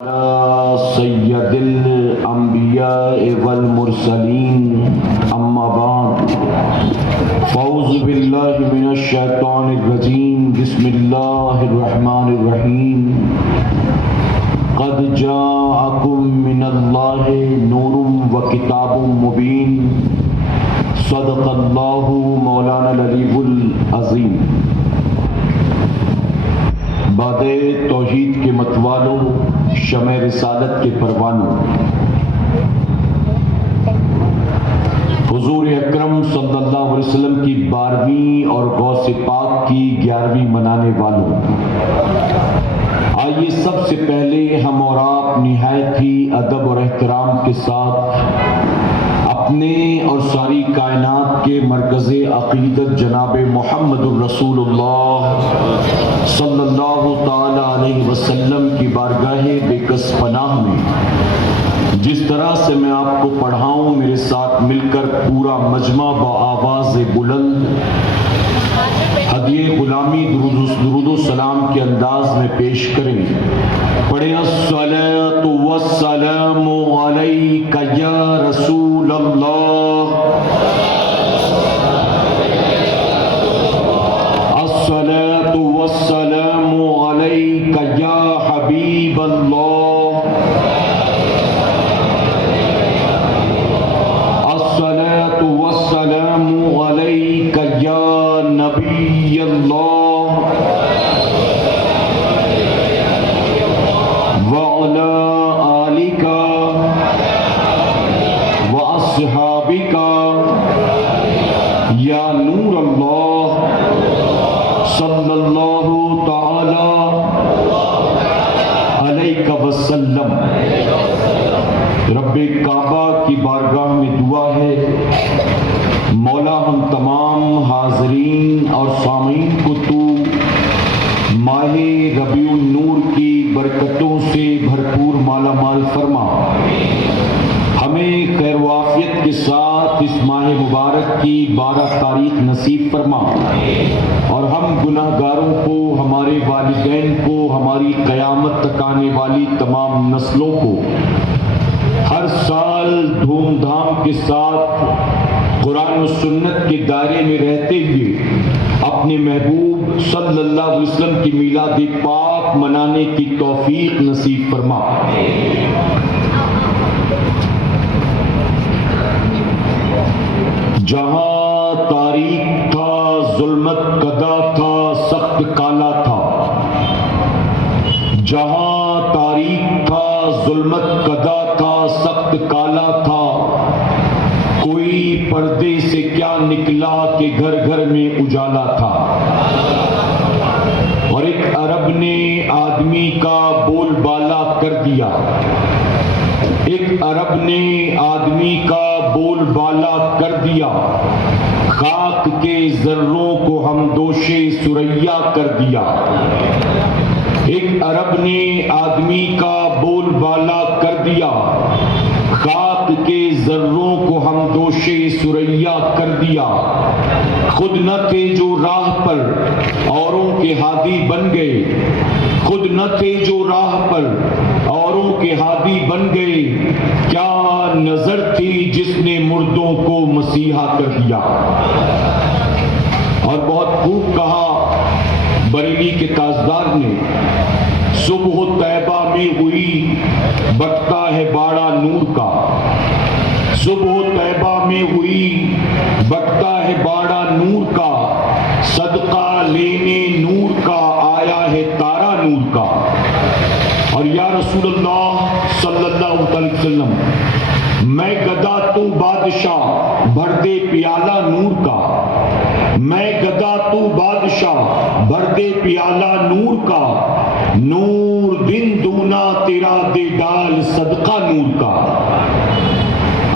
سید الانبیاء والمرسلین اما بعد فاعوذ باللہ من الشیطان الرجیم بسم اللہ الرحمن الرحیم قد جاءکم من اللہ نور و کتاب مبین صدق اللہ مولانا العلی العظیم۔ باد توحید کے متوالوں، شمع رسالت کے پروانوں، حضور اکرم صلی اللہ علیہ وسلم کی 12ویں اور غوث پاک کی 11ویں منانے والوں، آئیے سب سے پہلے ہم اور آپ نہایت ہی ادب اور احترام کے ساتھ اپنے اور ساری کائنات کے مرکز عقیدت جناب محمد الرسول اللہ صلی اللہ تعالی علیہ وسلم کی بارگاہ بے کس پناہ میں جس طرح سے میں آپ کو پڑھاؤں، میرے ساتھ مل کر پورا مجمع بآواز بلند ہدیہ غلامی درود و سلام کے انداز میں پیش کریں۔ پڑھیں الصلاۃ والسلام علیک یا رسول اللہ، الصلاۃ والسلام علیک یا حبیب اللہ، الصلاۃ والسلام علیک یا نبی اللہ وعلی آلک وأصحابک یا نور اللہ صلی اللہ تعالی علیہ وسلم۔ رب کعبہ کی بارگاہ میں دعا ہے، مولا ہم تمام حاضرین اور سامعین کو تو ماہ ربیع النور کی برکتوں سے بھرپور مالا مال فرما، ہمیں خیر و عافیت کے ساتھ اس ماہ مبارک کی 12 تاریخ نصیب فرما، اور ہم گناہ گاروں کو، ہمارے والدین کو، ہماری قیامت تک آنے والی تمام نسلوں کو ہر سال دھوم دھام کے ساتھ قرآن و سنت کے دائرے میں رہتے ہوئے اپنے محبوب صلی اللہ علیہ وسلم کی میلاد پاک منانے کی توفیق نصیب فرما۔ جہاں تاریک تھا، ظلمت قدا تھا، سخت کالا تھا، جہاں تاریک تھا، ظلمت قدا تھا، سخت کالا تھا، کوئی پردے سے کیا نکلا کہ گھر گھر میں اجالا تھا، اور ایک عرب نے آدمی کا بول بالا کر دیا، ایک عرب نے آدمی کا بول بالا کر دیا، خاک کے ذروں کو ہم دوش ثریا کر دیا، ایک عرب نے آدمی کا بول بالا کر دیا، خاک کے ذروں کو ہم دوش ثریا کر دیا، خود نہ تھے جو راہ پر اوروں کے ہادی بن گئے، خود نہ تھے جو راہ پر اوروں کے ہادی بن گئے، کیا نظر تھی جس نے مردوں کو مسیحا کر دیا۔ اور بہت خوب کہا بریلی کے تاجدار نے، صبح طیبہ میں ہوئی بکتا ہے باڑا نور کا، صبح طیبہ میں ہوئی بکتا ہے باڑا نور کا، صدقہ لینے نور کا آیا ہے تارا نور کا۔ اور یا رسول اللہ صلی اللہ علیہ وسلم، میں گدا تو بادشاہ بھر دے پیالہ نور کا، میں گدا تو بادشاہ بھر دے پیالہ نور کا، نور دن دونا تیرا دے ڈال صدقہ نور کا۔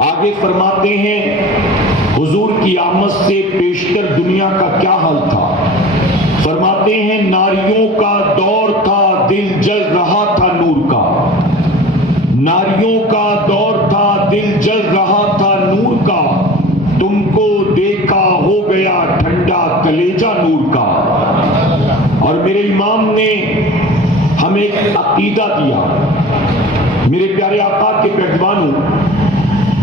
آگے فرماتے ہیں حضور کی آمد سے پیشتر دنیا کا کیا حال تھا، فرماتے ہیں ناریوں کا دور تھا، دل جل رہا تھا نور کا، ناریوں کا دور تھا، دل جل رہا تھا نور کا، تم کو دیکھا ہو گیا ٹھنڈا کلیجہ نور کا۔ اور میرے امام نے ہمیں ایک عقیدہ دیا۔ میرے پیارے آقا کے پیروانوں،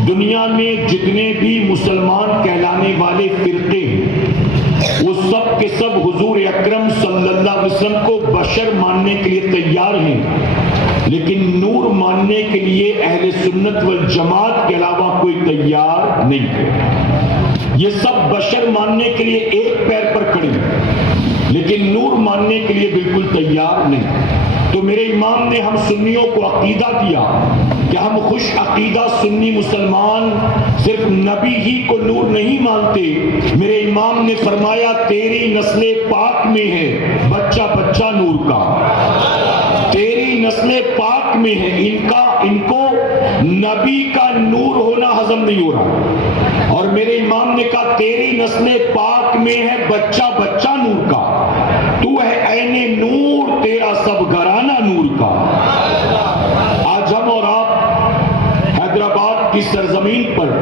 دنیا میں جتنے بھی مسلمان کہلانے والے فرقے ہیں وہ سب کے سب حضور اکرم صلی اللہ علیہ وسلم کو بشر ماننے کے لیے تیار ہیں، لیکن نور ماننے کے لیے اہل سنت والجماعت کے علاوہ کوئی تیار نہیں ہے۔ یہ سب بشر ماننے کے لیے ایک پیر پر کھڑے ہیں، لیکن نور ماننے کے لیے بالکل تیار نہیں۔ تو میرے امام نے ہم سنیوں کو عقیدہ دیا کہ ہم خوش عقیدہ سنی مسلمان صرف نبی ہی کو نور نہیں مانتے۔ میرے امام نے فرمایا تیری نسل پاک میں ہے بچہ بچہ نور کا، تیری نسل پاک میں ہے، ان کو نبی کا نور ہونا ہضم نہیں ہو رہا۔ اور میرے امام نے کہا تیری نسل پاک میں ہے بچہ بچہ نور کا، تو ہے عین نور، تیرا سب گھرانہ نور کا۔ آج ہم اور آپ حیدرآباد کی سرزمین پر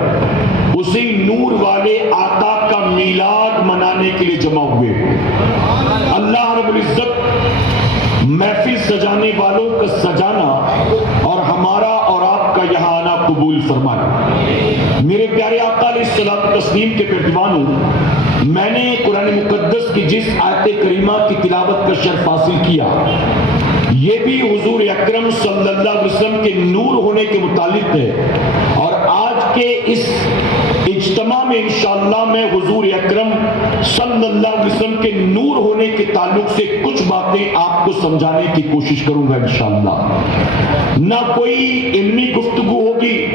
اسی نور والے آقا کا میلاد منانے کے لیے جمع ہوئے۔ اللہ رب العزت محفل سجانے والوں کا سجانا اور ہمارا اور آپ کا یہاں آنا قبول فرمائے۔ میرے پیارے آقا علیہ الصلوۃ والتسلیم کے پیروانوں، میں نے قرآن مقدس کی جس آیت کریمہ کی تلاوت کا شرف حاصل کیا یہ بھی حضور اکرم صلی اللہ علیہ وسلم کے نور ہونے کے متعلق ہے، اور آج کے اس اجتماع میں انشاءاللہ میں حضور اکرم صلی اللہ علیہ وسلم کے نور ہونے کے تعلق سے کچھ باتیں آپ کو سمجھانے کی کوشش کروں گا انشاءاللہ۔ نہ کوئی علمی گفتگو ہوگی،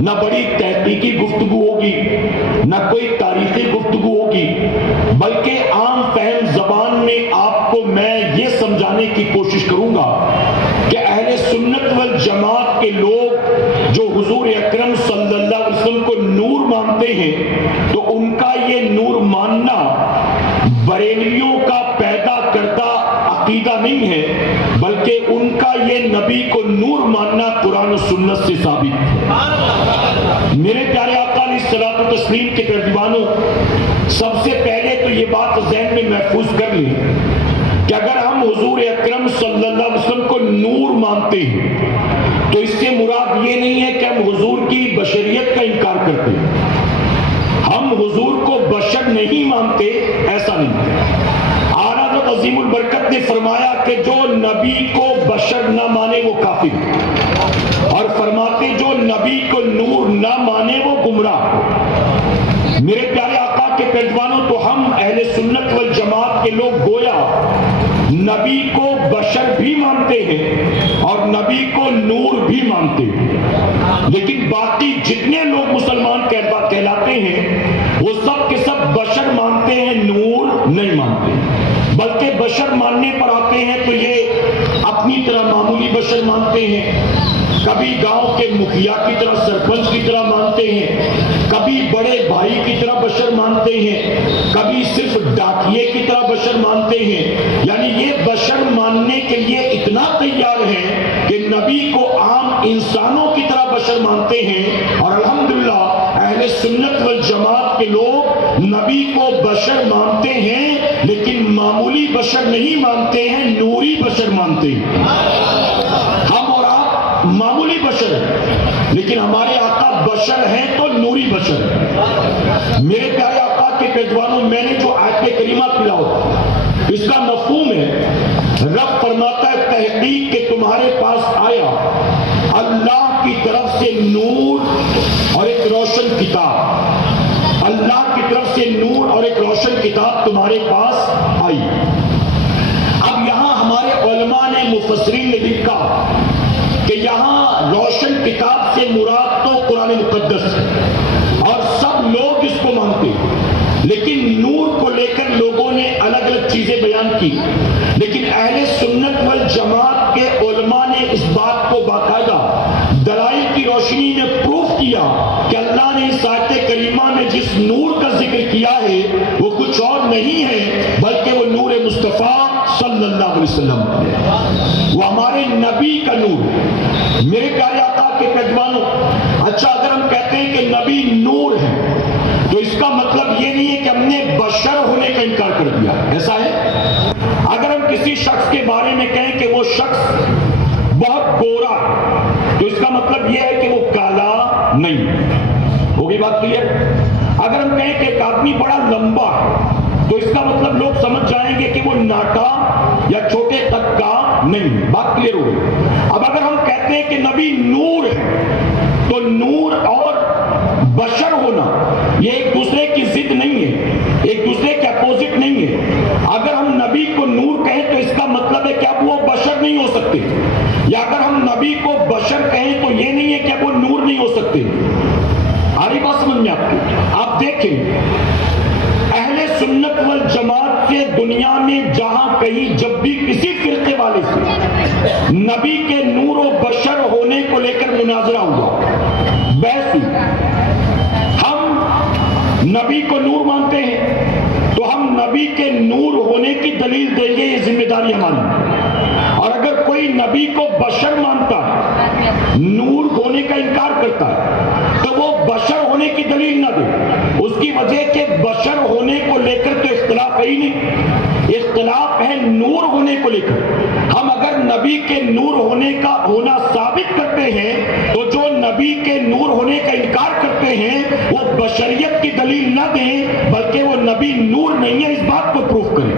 نہ بڑی تحقیقی گفتگو ہوگی، نہ کوئی تاریخی گفتگو ہوگی، بلکہ عام فہم زبان میں آپ کو میں یہ سمجھانے کی کوشش کروں گا کہ اہل سنت والجماعت کے لوگ جو حضور اکرم صلی اللہ علیہ وسلم کو نور مانتے ہیں تو ان کا یہ نور ماننا بریلویوں کا پیدا کرتا عقیدہ نہیں ہے، بلکہ ان کا یہ نبی کو نور ماننا قرآن و سنت سے ثابت ہے۔ میرے پیارے آقا علیہ الصلوۃ والتسلیم کے پیروانوں، سب سے پہلے تو یہ بات ذہن میں محفوظ کر لیں کہ اگر ہم حضور اکرم صلی اللہ علیہ وسلم کو نور مانتے ہیں تو اس سے مراد یہ نہیں ہے کہ ہم حضور کی بشریت کا انکار کرتے ہیں۔ ہم حضور کو بشر نہیں مانتے، ایسا نہیں۔ حضرت عظیم البرکت نے فرمایا کہ جو نبی کو بشر نہ مانے وہ کافر، اور فرماتے جو نبی کو نور نہ مانے وہ گمراہ۔ میرے پیارے آقا کے پیروانوں، تو ہم اہل سنت والجماعت کے لوگ گویا نبی کو بشر بھی مانتے ہیں اور نبی کو نور بھی مانتے ہیں، لیکن باقی جتنے لوگ مسلمان کہلاتے ہیں وہ سب کے سب بشر مانتے ہیں، نور نہیں مانتے۔ بلکہ بشر ماننے پر آتے ہیں تو یہ اپنی طرح معمولی بشر مانتے ہیں، کبھی گاؤں کے مکھیا کی طرح، سرپنچ کی طرح مانتے ہیں، کبھی بڑے بھائی کی طرح بشر مانتے ہیں، کبھی صرف ڈاکیے کی طرح بشر مانتے ہیں۔ یعنی یہ بشر ماننے کے لیے اتنا تیار ہیں کہ نبی کو عام انسانوں کی طرح بشر مانتے ہیں، اور الحمدللہ اہل سنت والجماعت کے لوگ نبی کو بشر مانتے ہیں لیکن معمولی بشر نہیں مانتے ہیں، نوری بشر مانتے ہیں۔ ہم اور آپ معمولی بشر ہیں لیکن ہمارے آقا بشر ہیں تو نوری بشر ہیں۔ میرے پیارے آقا کے پیروانوں، میں نے جو آیت کریمہ تلاوت اس کا مفہوم ہے، رب فرماتا ہے تحقیق کہ تمہارے پاس آیا اللہ کی طرف سے نور اور ایک روشن کتاب، اللہ کی طرف سے نور اور ایک روشن کتاب تمہارے پاس آئی۔ اب یہاں ہمارے علماء نے، مفسرین نے لکھا کہ یہاں روشن کتاب سے مراد تو قرآن مقدس ہے اور سب لوگ اس کو مانتے ہیں، لیکن نور کو لے کر لوگوں نے الگ الگ چیزیں بیان کی، لیکن اہل سنت والجماعت کے علماء نے اس بات کو باقاعدہ دلائل کی روشنی میں پروف کیا کہ اللہ نے اس آیت کریمہ میں جس نور کا ذکر کیا ہے وہ کچھ اور نہیں ہے بلکہ وہ نور مصطفیٰ صلی اللہ علیہ وسلم ہے، وہ ہمارے نبی کا نور ہے۔ میرے پیارے آقا کے پیروانوں، اچھا اگر ہم کہتے ہیں کہ نبی نور ہے تو اس کا مطلب یہ نہیں ہے کہ ہم نے بشر ہونے کا انکار کر دیا، ایسا ہے؟ اگر ہم کسی شخص کے بارے میں کہیں کہ وہ شخص بہت گورا تو اس کا مطلب یہ ہے کہ وہ کالا نہیں. ہوگی بات کلیئر؟ اگر ہم کہیں کہ ایک آدمی بڑا لمبا ہے تو اس کا مطلب لوگ سمجھ جائیں گے کہ وہ ناٹا یا چھوٹے قد کا نہیں. بات کلیئر ہو گئی. اب اگر ہم کہتے ہیں کہ نبی نور ہے تو نور اور بشر ہونا یہ ایک دوسرے کی ضد نہیں ہے, ایک دوسرے کے اپوزٹ نہیں ہے. اگر ہم نبی کو نور کہیں تو اس کا مطلب ہے کہ اب وہ بشر نہیں ہو سکتے, یا اگر ہم نبی کو بشر کہیں تو یہ نہیں ہے کہ اب وہ نور نہیں ہو سکتے. آ رہی بات سمجھ میں آپ کی؟ آپ دیکھیں اہل سنت والجماعت سے دنیا میں جہاں کہیں جب بھی کسی فرقے والے سے نبی کے نور و بشر ہونے کو لے کر مناظرہ ہوا, بحث ہوئی, ہم نبی کو نور مانتے ہیں تو ہم نبی کے نور ہونے کی دلیل دیں گے, یہ ذمہ داری ہماری. اور اگر کوئی نبی کو بشر مانتا ہے, نور ہونے کا انکار کرتا ہے, تو وہ بشر ہونے کی دلیل نہ دے. اس کی وجہ کہ بشر ہونے کو لے کر تو اختلاف ہے ہی نہیں, اختلاف ہے نور ہونے کو لے کر. ہم اگر نبی کے نور ہونے کا ہونا ثابت کرتے ہیں تو جو نبی کے نور ہونے کا انکار کرتے ہیں وہ بشریت کی دلیل نہ دیں بلکہ وہ نبی نور نہیں ہے اس بات کو پروف کریں.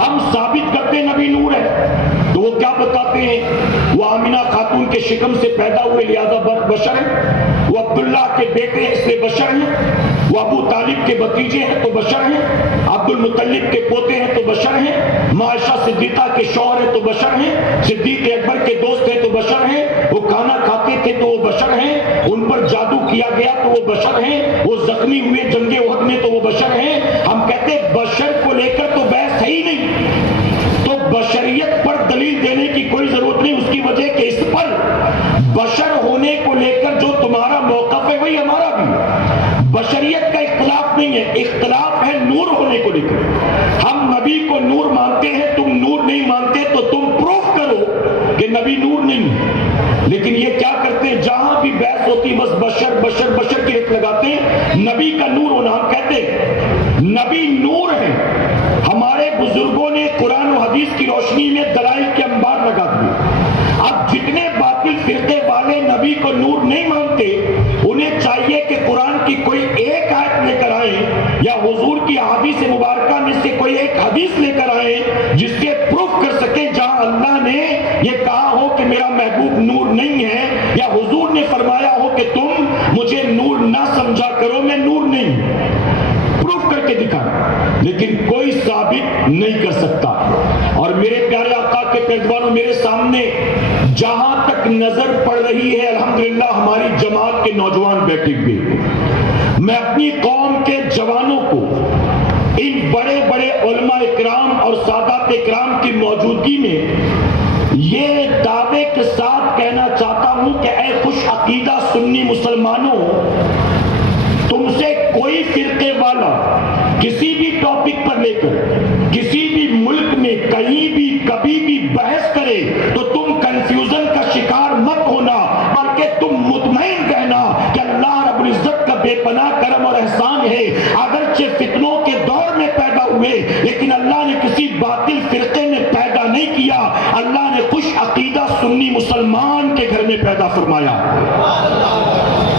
ہم ثابت کرتے نبی نور ہے تو وہ کیا بتاتے ہیں؟ وہ آمینہ خاتون کے شکم سے پیدا ہوئے لہذا بشر ہیں, وہ عبداللہ کے بیٹے ہیں اس لیے بشر ہیں, وہ ابو طالب کے بھتیجے ہیں تو بشر ہیں, عبد المطلب کے پوتے ہیں تو بشر ہیں, عائشہ صدیقہ کے شوہر ہیں تو بشر ہیں, صدیق اکبر کے دوست ہیں تو بشر ہیں, وہ کھانا کھاتے تھے تو وہ بشر ہیں, ان پر جادو کیا گیا تو وہ بشر ہیں, وہ زخمی ہوئے جنگ احد میں تو وہ بشر ہیں. ہم کہتے ہیں بشر کو لے کر تو بحث ہے ہی نہیں, تو بشریت پر دلیل دینے کی کوئی ضرورت نہیں. اس کی وجہ کہ اس پر بشر ہونے کو لے کر جو تمہارا موقف ہے وہی ہمارا بھی ہے. بشریت کا اختلاف نہیں ہے, اختلاف ہے نور ہونے کو لے کر. ہم نبی کو نور مانتے ہیں, تم نور نہیں مانتے, تو تم پروف کرو کہ نبی نور نہیں ہے. لیکن یہ کیا کرتے ہیں, جہاں بھی بحث ہوتی بس بشر بشر بشر کی رٹ لگاتے ہیں. نبی کا نور ہونا, ہم کہتے ہیں نبی نور ہے. ہمارے بزرگوں نے قرآن و حدیث کی روشنی میں دلائل کے انبار لگا دیے. اب جتنے باطل فرقے والے نبی کو نور نہیں مانتے انہیں چاہیے کہ قرآن کی کوئی ایک آیت لے کر آئیں یا حضور کی احادیث مبارکہ میں سے کوئی ایک حدیث لے کر آئیں جس سے پروف کر سکیں جہاں اللہ نے یہ کہا ہو کہ میرا محبوب نور نہیں ہے, یا حضور نے فرمایا ہو کہ تم مجھے نور نہ سمجھا کرو, میں نور نہیں ہوں. پروف کر کے دکھائیں, لیکن کوئی ثابت نہیں کر سکتا. اور میرے پیارے آقا کے پیروانوں, میرے سامنے جہاں تک نظر پڑ رہی ہے الحمدللہ ہماری جماعت کے نوجوان بیٹھے ہوئے, میں اپنی قوم کے جوانوں کو ان بڑے بڑے علماء اکرام اور سادات اکرام کی موجودگی میں یہ دعوے کے ساتھ کہنا چاہتا ہوں کہ اے خوش عقیدہ سنی مسلمانوں, تم سے کوئی فرقے والا کسی بھی ٹاپک پر لے کر کسی بھی ملک میں کہیں بھی کبھی بھی بحث کرے تو تم کنفیوژن کا شکار مت ہونا, بلکہ تم مطمئن رہنا کہ اللہ رب العزت کا بے پناہ کرم اور احسان ہے. اگرچہ فتنوں کے دور میں پیدا ہوئے لیکن اللہ نے کسی باطل فرقے میں پیدا نہیں کیا, اللہ نے خوش عقیدہ سنی مسلمان کے گھر میں پیدا فرمایا.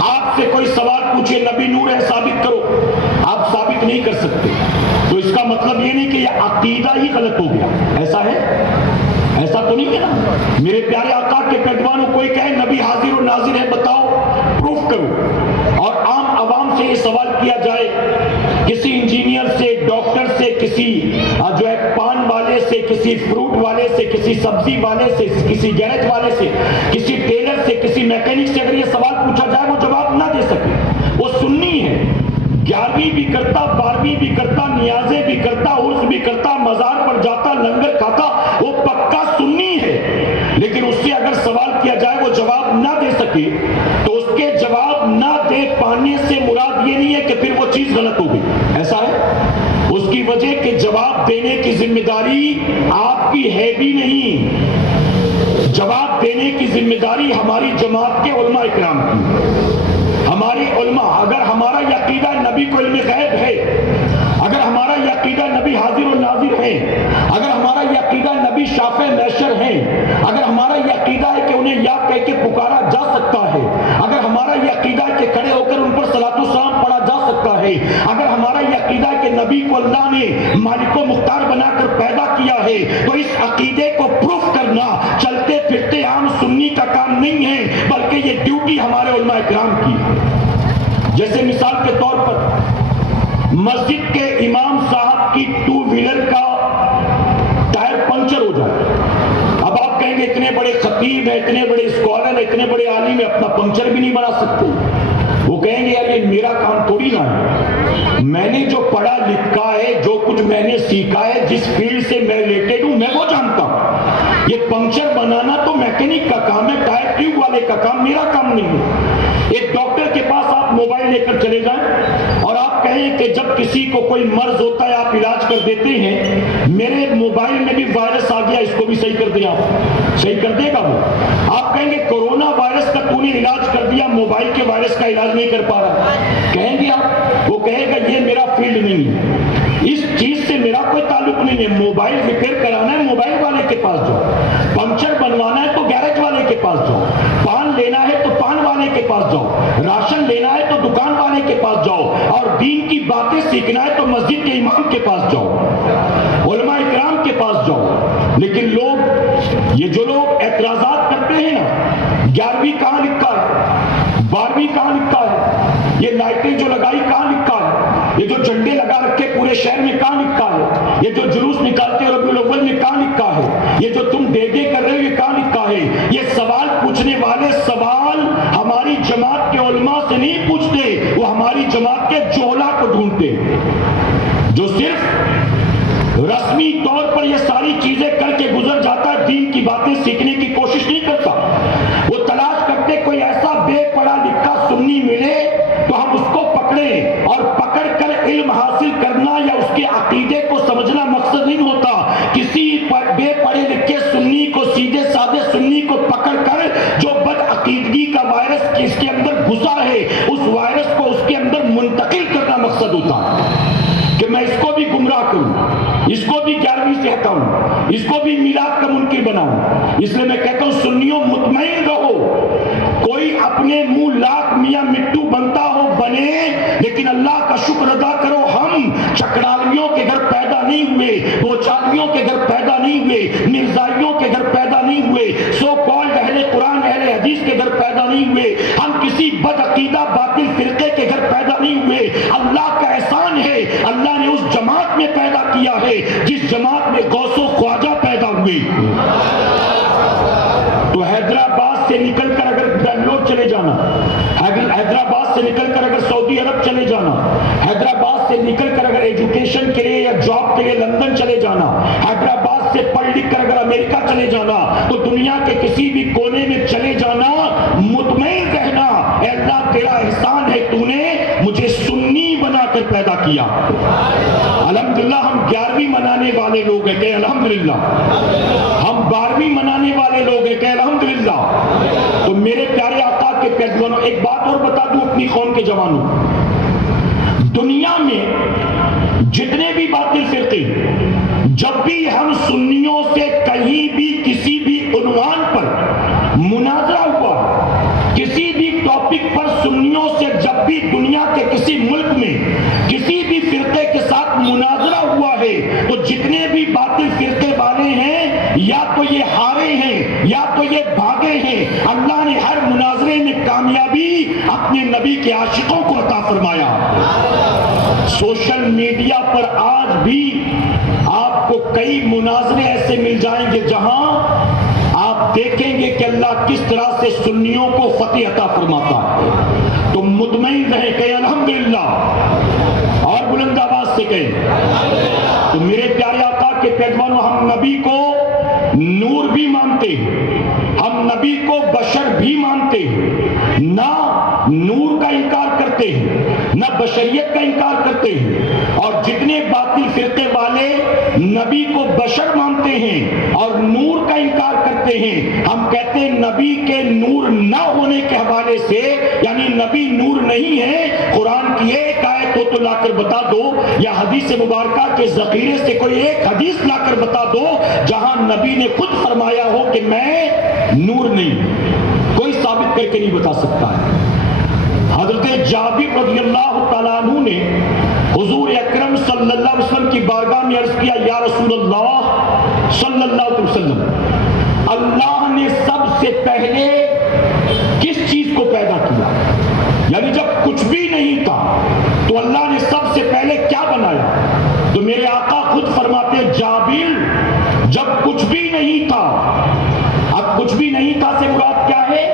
آپ سے کوئی سوال پوچھے نبی نور ہے ثابت کرو, آپ ثابت نہیں کر سکتے, تو اس کا مطلب یہ نہیں کہ یہ عقیدہ ہی غلط ہو گیا. ایسا ہے؟ ایسا تو نہیں ہے نا. میرے پیارے آقا کے پیروانوں, کوئی کہے نبی حاضر و ناظر ہے, بتاؤ پروف کرو. اور عام عوام سے یہ سوال کیا جائے, کسی انجینئر سے, ڈاکٹر سے, کسی جو ہے پان والے سے, کسی فروٹ والے سے, کسی سبزی والے سے, کسی گیرج والے سے, کسی ٹیلر سے, کسی میکینک سے اگر یہ سوال پوچھا جائے وہ جواب نہ دے سکے. وہ سنی ہے, 11ویں بھی کرتا, 12ویں بھی کرتا, نیازیں بھی کرتا, عرس بھی کرتا, مزار پر جاتا, لنگر کھاتا, وہ پکا سنی ہے. لیکن اس سے اگر سوال کیا جائے وہ جواب نہ دے سکے تو اس کے جواب نہ دے پانے سے مراد یہ نہیں ہے کہ پھر وہ چیز غلط ہو گئی. ایسا ہے؟ اس کی وجہ کہ جواب دینے کی ذمہ داری آپ کی ہے بھی نہیں, جواب دینے کی ذمہ داری ہماری جماعت کے علماء اکرام کی. ہماری علماء, اگر ہمارا عقیدہ نبی کو علم غیب ہے, اگر ہمارا یہ عقیدہ نبی حاضر و ناظر ہیں، اگر ہمارا یہ عقیدہ نبی شافع محشر ہیں، اگر ہمارا یہ عقیدہ ہے کہ انہیں یا کہہ کے پکارا جا سکتا ہے، اگر ہمارا یہ عقیدہ ہے کہ کھڑے ہو کر ان پر صلاۃ و سلام پڑھا جا سکتا ہے، اگر ہمارا یہ عقیدہ ہے کہ نبی کو اللہ نے مالک و مختار بنا کر پیدا کیا ہے، تو اس عقیدے کو پروف کرنا چلتے پھرتے عام سنی کا کام نہیں ہے، بلکہ یہ ڈیوٹی ہمارے علماء کرام کی ہے۔ جیسے مثال کے طور پر مسجد کے امام صاحب کی ٹو ویلر کا ٹائر پنچر ہو جائے، اب آپ کہیں گے اتنے بڑے خطیب ہیں، اتنے بڑے اسکالر ہیں، اتنے بڑے عالم ہیں، اپنا پنچر بھی نہیں بنا سکتے۔ وہ کہیں گے یار یہ میرا کام تھوڑی نہ ہے، میں نے جو پڑھا لکھا ہے، جو کچھ میں نے سیکھا ہے، جس فیلڈ سے میں ریلیٹڈ ہوں، میں وہ جانتا ہوں۔ یہ پنچر بنانا تو میکینک کا کام ہے، ٹائر ٹیوب والے کا کام، میرا کام نہیں ہے۔ ایک ڈاکٹر کے پاس آپ موبائل لے کر چلے جائیں اور آپ کہیں کہ جب کسی کو کوئی مرض ہوتا ہے آپ علاج کر دیتے ہیں، میرے موبائل میں بھی وائرس آ گیا، اس کو بھی صحیح کر دیا، آپ صحیح کر دے گا وہ؟ آپ کہیں گے کورونا وائرس کا تو نے علاج کر دیا، موبائل کے وائرس کا علاج نہیں کر پا رہا، کہیں گے آپ؟ وہ کہے گا یہ میرا فیلڈ نہیں ہے، اس چیز سے میرا کوئی تعلق نہیں ہے، موبائل ریپیئر کرانا ہے موبائل والے کے پاس جاؤ، پنچر بنوانا ہے تو گیرج والے کے پاس جاؤ، پان لینا ہے تو پان والے کے پاس جاؤ، راشن لینا ہے تو دکان والے کے پاس جاؤ، اور دین کی باتیں سیکھنا ہے تو مسجد کے امام کے پاس جاؤ، علماء اکرام کے پاس جاؤ۔ لیکن لوگ، یہ جو لوگ اعتراضات کرتے ہیں نا، 11ویں کہاں لکھا ہے، 12ویں کہاں لکھا ہے، یہ لائٹیں جو لگائی کہاں لکھا ہے، یہ جو جھنڈے لگا رکھے پورے شہر میں کہاں لکھا ہے، یہ جو جلوس نکالتے ہیں ربیع الاول میں کہاں لکھا ہے، یہ جو تم دیگے کر رہے ہو یہ کہاں لکھا ہے؟ یہ سوال پوچھنے والے سوال ہماری جماعت کے علماء سے نہیں پوچھتے، وہ ہماری جماعت کے جوہلا کو ڈھونڈتے، جو صرف رسمی طور پر یہ ساری چیزیں کر کے گزر جاتا ہے، دین کی باتیں سیکھنے کی کوشش نہیں کرتا۔ وہ تلاش کرتے کوئی ایسا بے پڑھا لکھا سنی ملے تو ہم اس کو پکڑیں، اور پکڑ کر علم حاصل کرنا یا اس کے عقیدے کو سمجھنا مقصد نہیں ہوتا۔ کسی بے پڑھے لکھے سنی کو، سیدھے سادے سنی کو پکڑ کر جو بد عقیدگی کا وائرس اس کے اندر گھسا ہے، اس وائرس کو اس کے اندر منتقل کرنا مقصد ہوتا ہے کہ میں اس کو بھی گمراہ کروں، اس کو بھی 11ویں سے ہٹاؤں، اس کو بھی میلاد کا منکر بناؤں۔ اس لیے میں کہتا ہوں سنیوں مطمئن رہو، کوئی اپنے منہ لاکھ میاں مٹو بنتا ہو بنے، لیکن اللہ کا شکر ادا کرو ہم چکڑالویوں کے گھر پیدا نہیں ہوئے، بوچالویوں کے گھر پیدا نہیں ہوئے، مرزائیوں کے گھر پیدا نہیں ہوئے، سو کالڈ اہل قرآن اہل حدیث کے گھر پیدا نہیں ہوئے، ہم کسی بد عقیدہ باطل فرقے کے گھر پیدا نہیں ہوئے۔ اللہ کا احسان ہے، اللہ نے اس جماعت میں پیدا کیا ہے جس جماعت میں غوث و خواجہ پیدا ہوئے۔ تو حیدرآباد سے نکل کر اگر بنگلور چلے جانا، حیدرآباد سے نکل کر اگر سعودی عرب چلے جانا، حیدرآباد سے نکل کر اگر ایجوکیشن کے لیے یا جاب کے لیے لندن چلے جانا، حیدرآباد سے پڑھ لکھ کر اگر امریکہ چلے جانا، تو دنیا کے کسی بھی کونے میں چلے جانا، مطمئن رہنا اے اللہ تیرا احسان ہے، تو نے مجھے سنی بنا کر پیدا کیا۔ الحمدللہ ہم 11ویں منانے والے لوگ ہیں کہ الحمدللہ، ہم 12ویں منانے والے لوگ ہیں کہ الحمدللہ۔ تو میرے پیارے آقا کے پیغمبروں، ایک بات اور بتا دوں اپنی قوم کے جوانوں، دنیا میں جتنے بھی باطل فرقے، جب بھی ہم سنیوں سے کہیں بھی کسی بھی عنوان پر مناظرہ ہوا، کسی بھی ٹاپک پر سنیوں سے جب بھی دنیا کے کسی ملک میں کسی بھی فرقے کے ساتھ مناظرہ ہوا ہے، تو جتنے بھی باطل فرقے والے ہیں یا تو یہ ہارے ہیں یا تو یہ بھاگے ہیں۔ اللہ نے ہر مناظرے میں کامیابی اپنے نبی کے عاشقوں کو عطا فرمایا۔ سوشل میڈیا پر آج بھی آپ کو کئی مناظرے ایسے مل جائیں گے جہاں آپ دیکھیں گے کہ اللہ کس طرح سے سنیوں کو فتح عطا فرماتا ہے۔ تو مطمئن رہیں کہ الحمدللہ، اور بلند آواز سے کہیں۔ تو میرے پیارے آقا کے پیغمبروں، ہم نبی کو نور بھی مانتے ہیں، ہم نبی کو بشر بھی مانتے ہیں، نہ نور کا انکار کرتے ہیں، نہ بشریت کا انکار کرتے ہیں، اور جتنے باطل فرقے والے نبی کو بشر مانتے ہیں اور نور کا انکار کرتے ہیں، ہم کہتے ہیں نبی کے نور نہ ہونے کے حوالے سے، یعنی نبی نور نہیں ہے، قرآن کی ایک آیت ہو تو لا کر بتا دو، یا حدیث مبارکہ کے ذخیرے سے کوئی ایک حدیث لا کر بتا دو جہاں نبی نے خود فرمایا ہو کہ میں نور نہیں، کوئی ثابت کر کے نہیں بتا سکتا ہے۔ حضرت جابر رضی اللہ تعالیٰ عنہ نے حضور اکرم صلی اللہ علیہ وسلم کی بارگاہ میں عرض کیا، یا رسول اللہ صلی اللہ علیہ وسلم، اللہ نے سب سے پہلے کس چیز کو پیدا کیا؟ یعنی جب کچھ بھی نہیں تھا تو اللہ نے سب سے پہلے کیا بنایا؟ تو میرے آقا خود فرماتے ہیں، جابر جب کچھ بھی نہیں تھا، اب کچھ بھی نہیں تھا سے مراد کیا ہے؟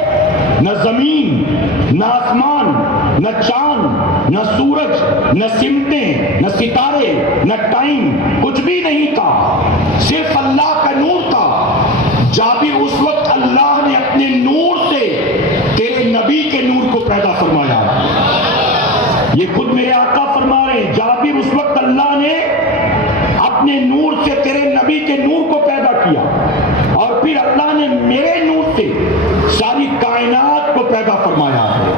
نہ زمین، نہ آسمان، نہ چاند، نہ سورج، نہ سمتیں، نہ ستارے، نہ ٹائم، کچھ بھی نہیں تھا، صرف اللہ کا نور تھا۔ جابر اس وقت اللہ نے اپنے نور سے تیرے نبی کے نور کو پیدا فرمایا۔ یہ خود میرے آقا فرما رہے ہیں، جابر اس وقت اللہ نے اپنے نور سے تیرے نبی کے نور کو پیدا کیا، اور پھر اللہ نے میرے نور سے ساری کائنات کو پیدا فرمایا ہے۔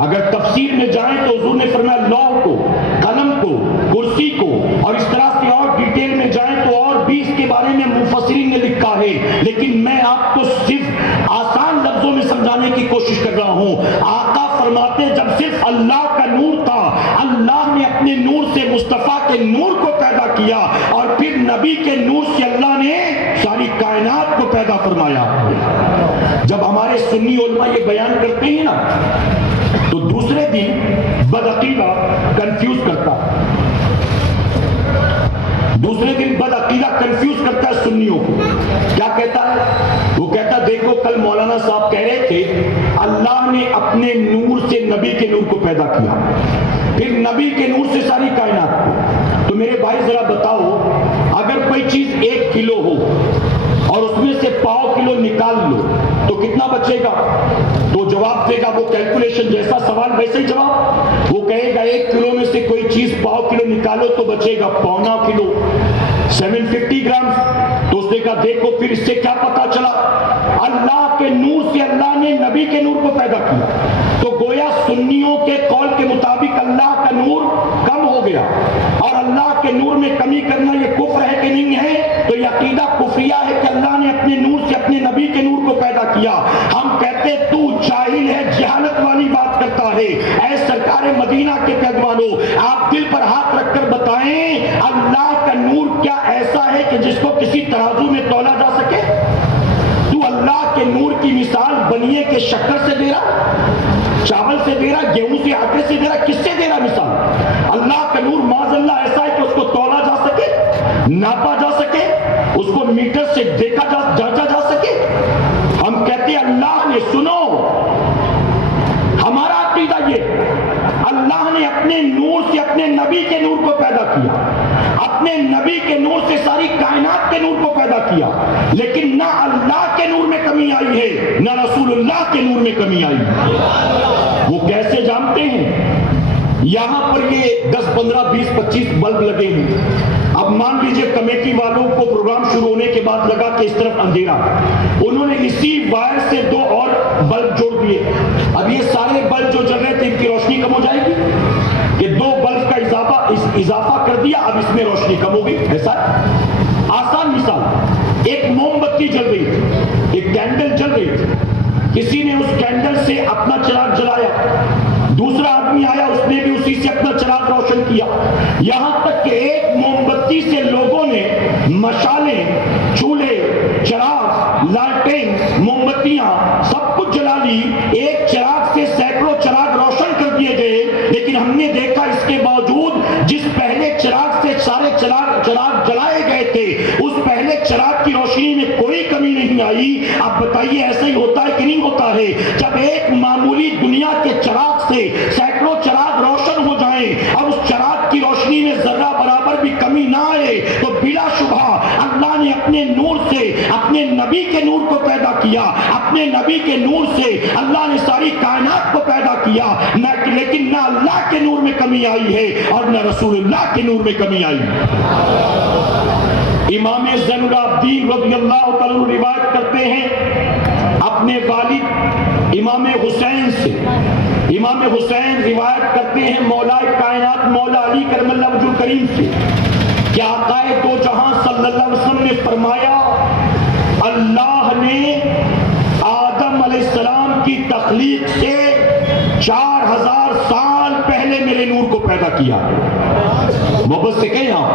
اگر تفسیر میں جائیں تو حضور نے فرمایا لوح کو، قلم کو، کرسی کو، اور اس طرح سے اور ڈیٹیل میں جائیں تو اور بھی اس کے بارے میں مفسرین نے لکھا ہے، لیکن میں آپ کو صرف آسان لفظوں میں سمجھانے کی کوشش کر رہا ہوں۔ آقا فرماتے جب صرف اللہ کا نور تھا، اللہ نے اپنے نور سے مصطفیٰ کے نور کو پیدا کیا، اور پھر نبی کے نور سے اللہ نے ساری کائنات کو پیدا فرمایا۔ جب ہمارے سنی علماء یہ بیان کرتے ہیں نا تو دوسرے دن بدعقیدہ کنفیوز کرتا ہے، دوسرے دن بدعقیدہ کنفیوز کرتا ہے سنیوں کو۔ کیا کہتا ہے؟ وہ کہتا ہے دیکھو کل مولانا صاحب کہہ رہے تھے اللہ نے اپنے نور سے نبی کے نور کو پیدا کیا، پھر نبی کے نور سے ساری کائنات کو۔ تو میرے بھائی ذرا بتاؤ، اگر کوئی چیز 1 کلو ہو اور اس میں سے 1.5 کلو نکال لو تو کتنا بچے گا؟ تو جواب دے گا وہ کیلکولیشن جیسا سوال ویسے ہی جواب، وہ کہے گا 1 کلو میں سے کوئی چیز 1.5 کلو نکالو تو بچے گا 1.25 کلو، 750 گرام۔ تو اس نے کہا دیکھو پھر اس سے کیا پتا چلا؟ اللہ کے نور سے اللہ نے نبی کے نور کو پیدا کیا۔ تو گویا سنیوں کے قول کے مطابق اللہ کا نور کم ہو گیا، اور اللہ کے نور میں کمی کرنا یہ کفر ہے کہ نہیں ہے؟ تو یہ عقیدہ کفریہ ہے کہ اللہ نے اپنے نور سے اپنے نبی کے نور کو پیدا کیا۔ ہم کہتے تو جاہل ہے، جہالت والی بات کرتا ہے۔ اے سرکار مدینہ کے پیغمبروں، آپ دل پر ہاتھ رکھ کر بتائیں اللہ کا نور کیا ایسا ہے کہ جس کو کسی ترازو میں تولا جا سکے؟ تو اللہ کے نور کی مثال بنیے کے شکر سے دے رہا، چاول سے دے رہا، گیہوں سے، آٹے سے دے رہا، کس سے دے رہا مثال؟ اللہ کا نور معاذ اللہ ایسا ہے کہ اس کو تولا جا سکے، ناپا جا سکے، اس کو میٹر سے دیکھا جانچا جا سکے؟ ہم کہتے ہیں اللہ نے، سنو ہمارا عقیدہ یہ، اللہ نے اپنے نور سے اپنے نبی کے نور کو پیدا کیا، اپنے نبی کے نور سے ساری کائنات کے نور کو پیدا کیا، لیکن نہ اللہ کے نور میں کمی آئی ہے نہ رسول اللہ کے نور میں کمی آئی ہے۔ وہ کیسے جانتے ہیں؟ یہاں پر یہ 10 15 20 25 بلب لگے ہیں، اب مان لیجئے کمیٹی والوں کو پروگرام شروع ہونے کے بعد لگا کہ اس طرف اندھیرا، انہوں نے اسی وائر سے 2 اور بلب جوڑ دیے، اب یہ سارے بلب جو جل رہے تھے ان کی روشنی کم ہو جائے گی کہ 2 بلب کا اضافہ کر دیا، اب اس میں روشنی کم ہوگی؟ ایسا آسان مثال، ایک موم بتی جل رہی تھی، ایک کینڈل جل رہی تھی، کسی نے اس کینڈل سے اپنا چراغ جلایا، دوسرا آدمی آیا اس نے بھی اسی سے اپنا چراغ روشن کیا، یہاں تک کہ ایک موم بتی سے لوگوں نے مشالیں، چولہے، چراغ، لالٹین، موم بتیاں سب کچھ جلا لی، ایک چراغ سے سینکڑوں چراغ روشن کر دیے گئے، لیکن ہم نے دیکھا اس کے باوجود جس پہلے چراغ سے سارے چراغ جلائے گئے تھے اس پہلے چراغ کی روشنی میں کوئی کمی نہیں آئی۔ اب بتائیے ایسا ہی ہوتا ہے کہ نہیں ہوتا ہے؟ جب ایک معمولی دنیا کے چراغ سے سینکڑوں چراغ روشن ہو جائیں اور اس چراغ کی روشنی میں ذرہ برابر بھی کمی نہ آئے تو بلا شبہ اللہ نے اپنے نور سے اپنے نبی کے نور کو پیدا کیا، اپنے اپنے نبی کے نور سے اللہ نے ساری کائنات کو پیدا کیا، لیکن نہ اللہ کے نور میں کمی آئی ہے اور نہ رسول اللہ کے نور میں کمی آئی ہے۔ امام زین العابدین رضی اللہ تعالیٰ عنہ روایت کرتے ہیں اپنے والد امام حسین سے، امام حسین روایت کرتے ہیں مولا کائنات مولا علی کرم اللہ وجہ کریم سے کہ آقا دو جہاں صلی اللہ علیہ وسلم نے فرمایا اللہ نے آدم علیہ السلام کی تخلیق سے 4000 سال پہلے میرے نور کو پیدا کیا۔ محبت سے کہیں آپ،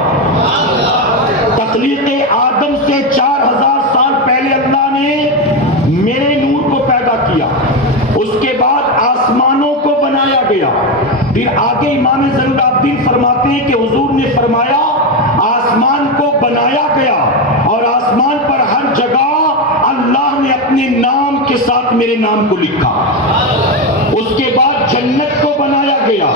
تخلیق آدم سے 4000 سال پہلے اللہ نے میرے نور کو پیدا کیا، اس کے بعد آسمانوں کو بنایا گیا۔ پھر آگے امام زین العابدین فرماتے ہیں کہ حضور نے فرمایا آسمان کو بنایا گیا اور آسمان پر ہر جگہ اللہ نے اپنے نام کے ساتھ میرے نام کو لکھا۔ اس کے بعد جنت کو بنایا گیا،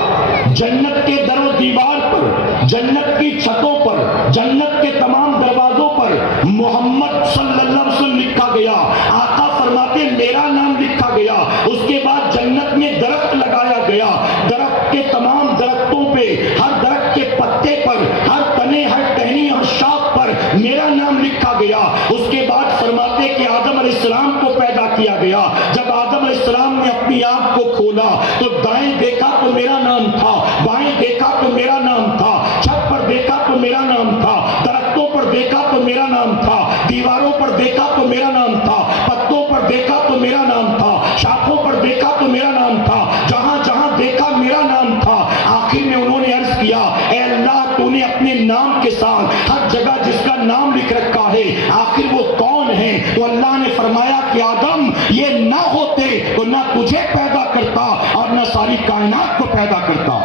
جنت کے در و دیوار پر، جنت کی چھتوں پر، جنت کے تمام دروازوں پر محمد صلی اللہ علیہ وسلم لکھا گیا۔ آقا فرماتے میرا نام لکھا گیا۔ اس کے بعد جنت میں درخت لگایا گیا، درخت کے تمام درختوں پہ، ہر درخت کے پتے پر، ہر تنے، ہر ٹہنی، ہر شاخ پر میرا نام لکھا گیا۔ اس کے بعد فرماتے کہ آدم علیہ السلام کو پیدا کیا گیا۔ جب آدم علیہ السلام نے اپنی آنکھ کو کھولا تو دائیں دیکھا تو میرا نام تھا، بائیں دیکھا تو میرا نام تھا، چھت پر دیکھا تو میرا نام تھا، درختوں پر دیکھا تو میرا نام تھا، دیواروں پر دیکھا تو میرا نام تھا، پتوں پر دیکھا تو میرا نام تھا، شاخوں پر دیکھا تو میرا نام تھا، جہاں جہاں دیکھا میرا نام تھا۔ آخر میں انہوں نے عرض کیا اے اللہ تو نے اپنے نام کے ساتھ ہر جگہ جس کا نام لکھ رکھا ہے آخر وہ کون ہے؟ تو اللہ نے فرمایا کہ آدم یہ نہ ہوتے تو نہ تجھے پیدا کرتا اور نہ ساری کائنات کو پیدا کرتا۔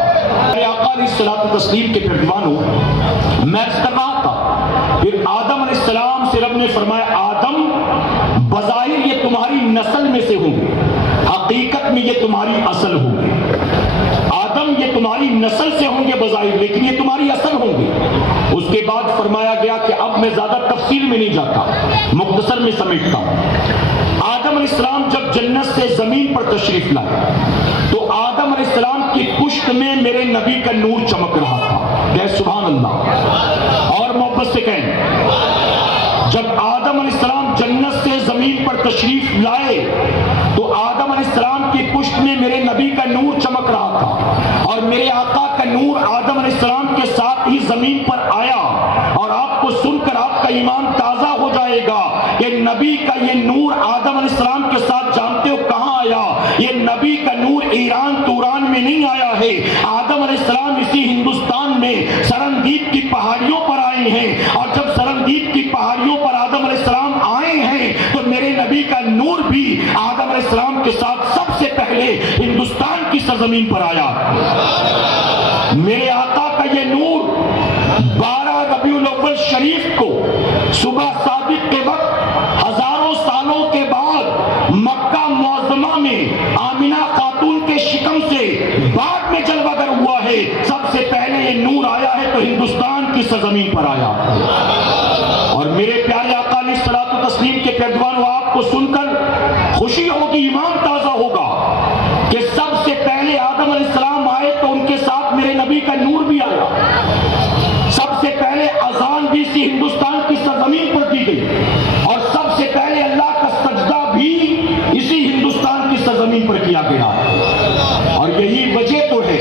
میرے آقا علیہ الصلوۃ والتسلیم کے پیروانوں، میں اس کر رہا تھا، پھر آدم علیہ السلام سے رب نے فرمایا آدم بظاہر یہ تمہاری نسل میں سے ہوں گے، حقیقت میں یہ تمہاری اصل ہوں گے۔ آدم یہ تمہاری نسل سے ہوں گے بظاہر، لیکن یہ تمہاری اصل ہوں گے۔ اس کے بعد فرمایا گیا کہ اب میں زیادہ تفصیل میں نہیں جاتا، مختصر میں سمیٹتا ہوں۔ آدم علیہ السلام جب جنت سے زمین پر تشریف لائے تو آدم علیہ السلام کی پشت میں میرے نبی کا نور چمک رہا تھا۔ کہ سبحان اللہ، اور محبت سے کہیں جب آدم علیہ السلام جنت سے زمین پر تشریف لائے تو آدم علیہ السلام کی پشت میں میرے نبی کا نور چمک رہا تھا، اور میرے آقا کا نور آدم علیہ السلام کے ساتھ ہی زمین پر آیا۔ اور آپ کو سن کر آپ کا ایمان تازہ ہو جائے گا کہ نبی کا یہ نور آدم علیہ السلام کے ساتھ جانتے ہو کہاں آیا؟ یہ نبی کا نور ایران توران میں نہیں آیا ہے، آدم علیہ السلام اسی ہندوستان میں سرندیپ کی پہاڑیوں پر آئے ہیں، اور جب سرندیپ کی پہاڑیوں پر آدم علیہ السلام آئے ہیں تو میرے نبی کا نور بھی آدم علیہ السلام کے ساتھ سب سے پہلے ہندوستان کی سرزمین پر آیا۔ میرے آقا کا یہ نور 12 ربیع الاول شریف کو صبح صادق کے وقت ہزاروں سالوں کے بعد مکہ معظمہ میں آمنہ خاتون کے شکم سے بعد میں جلوہ گر ہوا ہے، سب سے پہلے یہ نور آیا ہے تو ہندوستان کی سرزمین پر آیا۔ اور میرے پیارے آقا علیہ الصلوۃ والتسلیم کے پیروانوں، آپ کو سن کر خوشی ہوگی، ایمان تازہ ہوگا کہ سب سے پہلے آدم علیہ السلام آئے تو ان کے ساتھ میرے نبی کا نور بھی آیا۔ سب سے پہلے اذان بھی اسی ہندوستان کی سرزمین پر دی گئی، اور سب سے پہلے اللہ کا سجدہ بھی اسی ہندوستان کی سرزمین پر کیا گیا۔ اور یہی وجہ تو ہے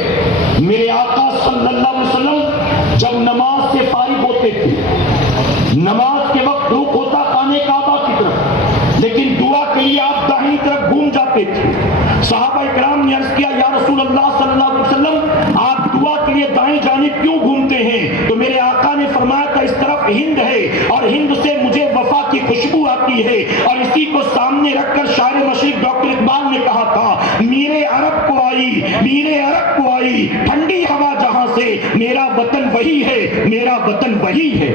میرے آقا صلی اللہ علیہ وسلم جب نماز سے فارغ ہوتے تھے، نماز کے وقت رخ ہوتا خانے کعبہ کی طرف، لیکن دعا کے لیے آپ دائیں طرف گھوم جاتے تھے۔ صحابہ کرام نے عرض کیا یا رسول اللہ صلی اللہ علیہ وسلم آپ دعا کے لیے دائیں جانب کیوں گھومتے ہیں؟ تو میرے آقا نے فرمایا تھا اس طرف ہند ہے اور ہند سے مجھے وفا کی خوشبو آتی ہے، اور اسی کو سامنے رکھ کر شاعر مشرق ڈاکٹر اقبال نے کہا تھا میرے عرب کو آئی، میرے عرب کو آئی ٹھنڈی ہوا جہاں سے، میرا وطن وہی ہے، میرا وطن وہی ہے۔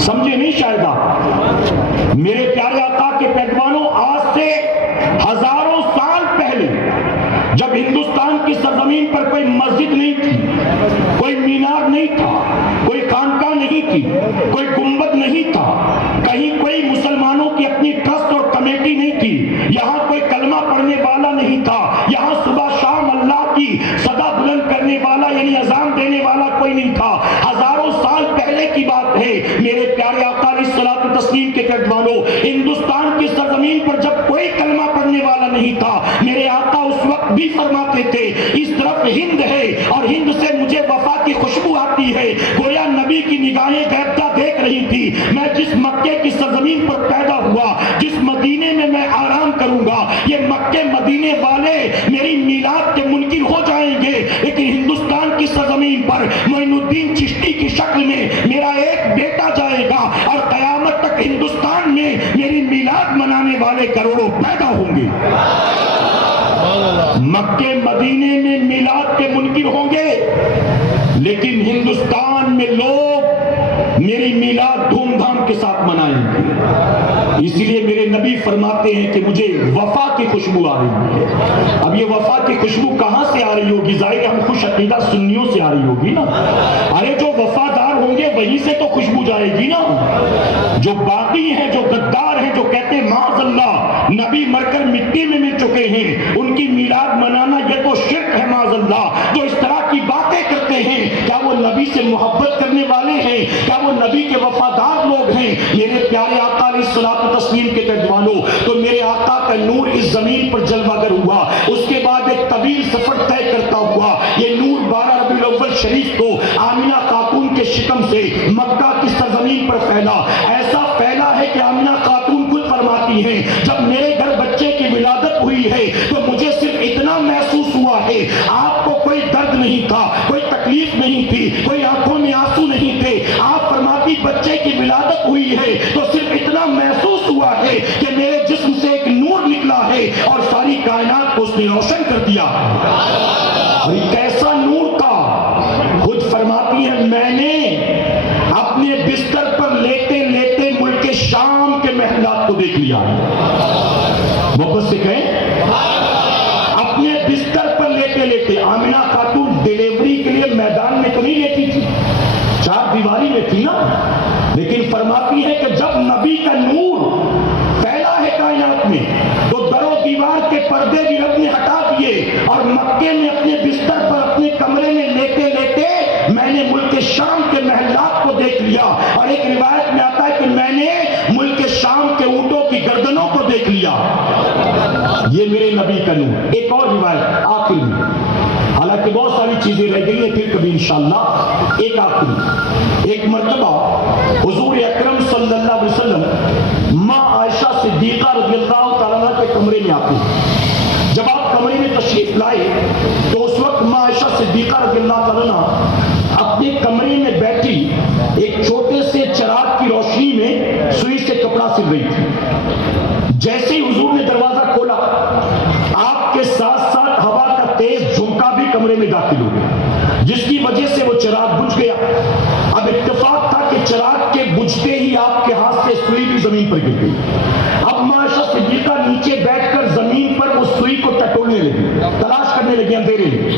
سمجھے نہیں شاید آپ؟ میرے پیارے آقا کے پیروانوں، آج سے ہزاروں سال پہلے جب ہندوستان کی سرزمین پر کوئی مسجد نہیں تھی، کوئی مینار نہیں تھا، کوئی خانقاہ نہیں تھی، کوئی گنبد نہیں تھا، کہیں کوئی مسلمانوں کی اپنی ٹرسٹ اور کمیٹی یہاں کوئی کلمہ پڑھنے والا نہیں تھا، یہاں صبح شام اللہ کی صدا بلند کرنے والا یعنی اذان دینے والا کوئی نہیں تھا۔ ہزاروں سال پہلے کی بات ہے میرے پیارے آقا علیہ الصلوۃ والتسلیم کے گھر والوں، ہندوستان کی سرزمین پر جب کوئی کلمہ پڑھنے والا نہیں تھا، میرے آقا اس وقت بھی فرماتے تھے اس طرف ہند ہے اور ہند سے مجھے وفا کی خوشبو آتی ہے، گویا نبی کی نگاہیں غیبتہ دیکھ رہی تھی۔ میں جس مکے کی سرزمین پر پیدا ہوا، جس مدینے میں میں آرام کروں گا، یہ مکے مدینے والے میری میلاد کے منکر ہو جائیں گے، لیکن ہندوستان کی سرزمین پر معین الدین چشتی کی شکل میں میرا ایک بیٹا جائے گا اور قیامت تک ہندوستان میں میری میلاد منانے والے کروڑوں پیدا ہوں گے۔ مکے مدینے میں میلاد کے منکر ہوں گے، لیکن ہندوستان میں لوگ میری میلاد دھوم دھام کے ساتھ منائیں گے۔ اسی لیے میرے نبی فرماتے ہیں کہ مجھے وفا کی خوشبو آ رہی ہے۔ اب یہ وفا کی خوشبو کہاں سے آ رہی ہوگی؟ ظاہر ہم خوش عقیدہ سنیوں سے آ رہی ہوگی نا۔ ارے جو وفادار ہوں گے وہیں سے تو خوشبو جائے گی نا۔ جو باقی ہیں، جو غدار ہیں، جو کہتے ہیں معاذ اللہ نبی مر کر مٹی میں مل چکے ہیں، ان کی میلاد منانا یہ تو شرک ہے معاذ اللہ۔ جو اس طرح کی باتیں کرتے ہیں، کیا وہ نبی سے محبت کرنے والے ہیں؟ کیا وہ نبی کے وفادار لوگ ہیں؟ میرے پیارے آقا علیہ الصلوۃ والتسلیم کے والوں، تو میرے آقا کا نور اس زمین پر جلوہ گر ہوا، اس کے بعد ایک طویل سفر طے کرتا ہوا یہ نور 12 ربیع الاول شریف کو آمنہ خاتون کے شکم سے مکہ کی سرزمین پر پھیلا۔ ایسا پھیلا ہے کہ آمنہ خاتون خود فرماتی ہیں جب میرے گھر بچے کی ولادت ہوئی ہے تو مجھے صرف اتنا محسوس ہوا ہے، آپ کو کوئی درد نہیں تھا، کوئی تکلیف نہیں تھی، کوئی آنکھوں میں آنسو نہیں تھے۔ آپ فرماتی بچے کی ولادت ہوئی ہے تو صرف اتنا محسوس ہوا ہے کہ میرے جسم سے ایک نور نکلا ہے اور ساری کائنات کو اس نے روشن کر دیا۔ اور یہ کیسا نور تھا؟ خود فرماتی ہیں میں نے اپنے بستر پر لیتے لیتے ملک شام کے محلات کو دیکھ لیا۔ محبت سے کہیں، اپنے بستر پر لیتے لیتے آمنہ خاتون ڈیلیوری کے لیے میدان میں تو نہیں لیتی تھی، چار دیواری میں تھی نا، لیکن فرماتی ہے کہ جب نبی کا نور پھیلا ہے کائنات میں تو در و دیوار کے پردے بھی رب نے ہٹا دیے اور مکے میں اپنے بستر پر اپنے کمرے میں لیتے لیتے میں نے ملک شام کے محلات کو دیکھ لیا۔ اور ایک روایت میں آتا ہے کہ میں نے ملک شام کے اونٹوں کی گردنوں کو دیکھ لیا۔ یہ میرے نبی کا نور۔ ایک اور روایت آخر میں، حالانکہ بہت ساری چیزیں رہ گئی ہیں، پھر کبھی انشاءاللہ ایک آخری۔ ایک مرتبہ حضور اکرم صلی اللہ علیہ وسلم ماں عائشہ صدیقہ رضی اللہ تعالیٰ عنہ کے کمرے میں آتے ہیں۔ جب آپ کمرے میں تشریف لائے تو اس وقت ماں عائشہ صدیقہ رضی اللہ تعالیٰ عنہ اپنے کمرے میں بیٹھی ایک چھوٹے سے چراغ کی روشنی میں سوئی سے کپڑا سل رہی تھی۔ جیسے ہی حضور نے دروازہ کھولا، آپ کے ساتھ ساتھ ہوا کا تیز جھونکا بھی کمرے میں داخل ہو گیا، جس کی وجہ سے وہ چراغ بجھ گیا۔ اب اتفاق تھا کہ چراغ کے بجھتے ہی آپ کے ہاتھ سے سوئی بھی زمین پر گر گئی۔ اب ماں عائشہ صدیقہ نیچے بیٹھ کر زمین پر اس سوئی کو ٹٹولنے لگی، تلاش کرنے لگی اندھیرے میں۔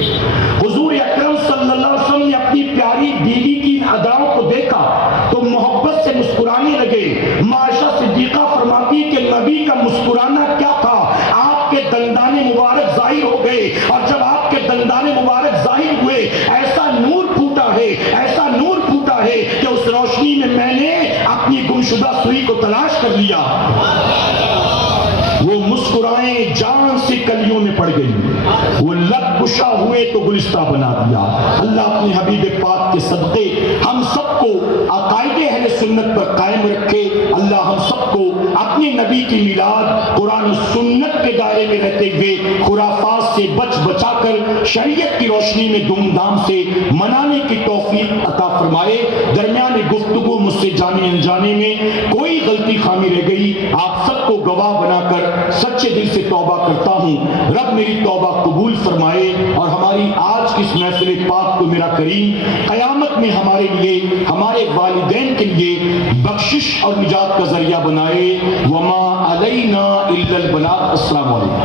حضور اکرم صلی اللہ علیہ وسلم نے اپنی پیاری بیوی کی ان اداؤں کو دیکھا تو محبت سے مسکرانے لگے۔ ماں عائشہ صدیقہ فرماتی کہ نبی کا مسکرانا کیا تھا، آپ کے دندان مبارک ظاہر ہو گئے، اور جب آپ کے دندان مبارک ظاہر ہوئے ایسا نور پھوٹا ہے، ایسا نور پھوٹا ہے کہ اس روشنی میں نے اپنی گمشدہ سوئی کو تلاش کر لیا۔ وہ مسکرائیں جان سے کلیوں میں پڑ گئی، وہ لب گشا ہوئے تو گلستہ بنا دیا۔ اللہ اپنے حبیب پاک کے صدقے ہم سب کو عقائد اہل سنت پر قائم رکھے۔ اللہ ہم سب کو اپنے نبی کی میلاد قرآن و سنت کے دائرے میں رہتے ہوئے خرافات سے بچ بچا کر شریعت کی روشنی میں دھوم دھام سے منانے کی توفیق عطا فرمائے۔ درمیان گفتگو مجھ سے جانے انجانے میں کوئی غلطی خامی رہ گئی، آپ سب کو گواہ بنا کر سچے دل سے توبہ کرتا ہوں۔ رب میری توبہ قبول فرمائے اور ہماری آج کی اس محفل پاک کو میرا کریم قیامت میں ہمارے لیے، ہمارے والدین کے لیے بخشش اور نجات کا ذریعہ بنائے۔ وما علینا الا البلاغ۔ السلام علیکم۔